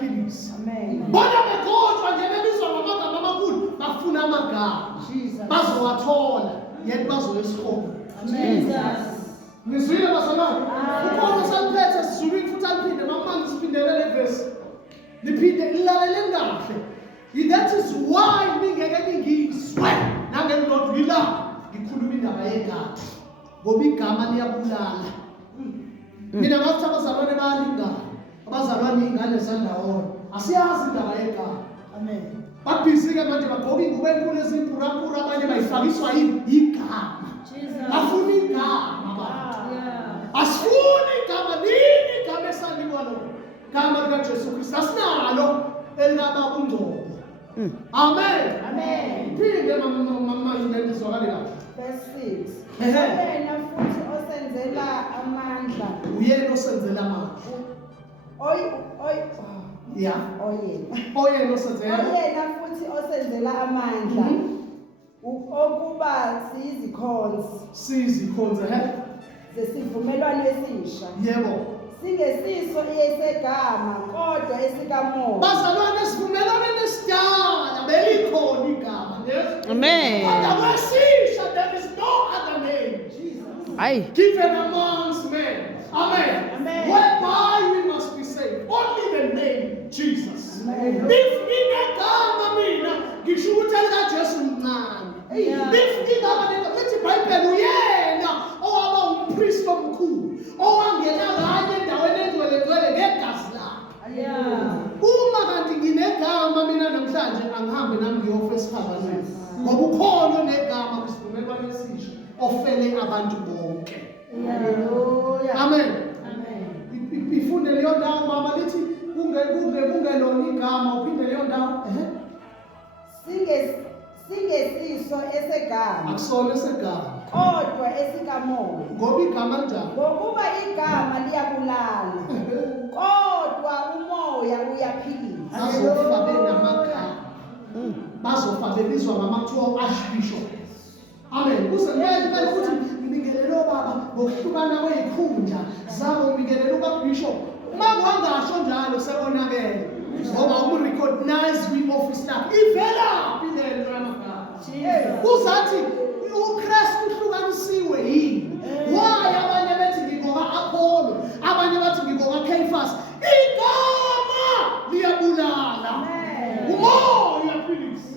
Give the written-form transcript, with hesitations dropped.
liyaphilisa. Amen. Bona begodwa nje bebizwa ngamagama amakhulu bafuna amagama. Bazowathola yet bazoyesihomo. Amen. Ngizwile bazalwane. Ukhona saliphethe sizulwini futhi aliphinde mama ngisiphindelela le verse. Liphinde lilalele kahle. That is why ningeke ningizwe nangelilodwa ila ngikhuluma indaba yegama. Ngoba igama liyabulala. Mina ngathi abazalwane bayalingana. Abazalwane ingane zandawonye. Asiyazi indaba yegama. Amen. Babhizike manje bagqoka ingubo enkulu ezimpurampura abanye bayifakiswa igama. Bafuna igama abantu. Asifuni igama nini igama esanikwa lo. Igama likaJesu Kristu asinalo elingaba ungcobo. Amen. Amen. Phinde mama ngizwakale kahle. Verse 6. Oyena futhi osenzela amandla. Uyena osenzela amandla. Yeah. Oyena osenzela. Oyena futhi osenzela amandla. Ukuba sizikhonzi zesivumelwano esisha. Yebo. Singesiso esegama kodwa esikamoya. Bazalwane sivumelwano esidala belikhona igama. Amen. Kodwa kwesisha there is no other name. Jesus. Given amongst men. Amen. Amen. Whereby we must be saved. Only the name Jesus. Amen. If inegama mina ngisho ukuthi elikaJesu mncane. If igama lithi iBhayibheli uyena owaba umpriest omkhulu owangena kanye endaweni engcwele ngegazi lakhe. Uma kanti nginegama mina namhlanje angihambe nami ngiyofa esiphambanweni. Ngoba ukhona onegama kwisivumelwano esisha ofele abantu bonke. Hallelujah. Amen. Amen. Ifunde leyo ndawo mama lithi kungelona igama uphinde leyo ndawo. Singesiso esegama Akusona esegama. kodwa esikamoya. Ngoba igama njani? Ngokuba igama liyabulala kodwa umoya uyaphilisa. Bazofa benamagama. Bazofa bebizwa ngama-12 archbishop. Amen. Kusemele ukuthi ngibingelele obaba ngokuhlukana kwezikhundla zabo ngibingelele ubabishop. Uma wangasho njalo sebonakele. Ngoba umu-recognize kwi-office lakhe. Ivela phile ngamagama. Uzathi uKristu uhlukanisiwe yini? Why abanye bethi ngibonga Apollo, abanye bathi ngibonga Caiphas. Igama liyabulala. Umoya uyaphilisa.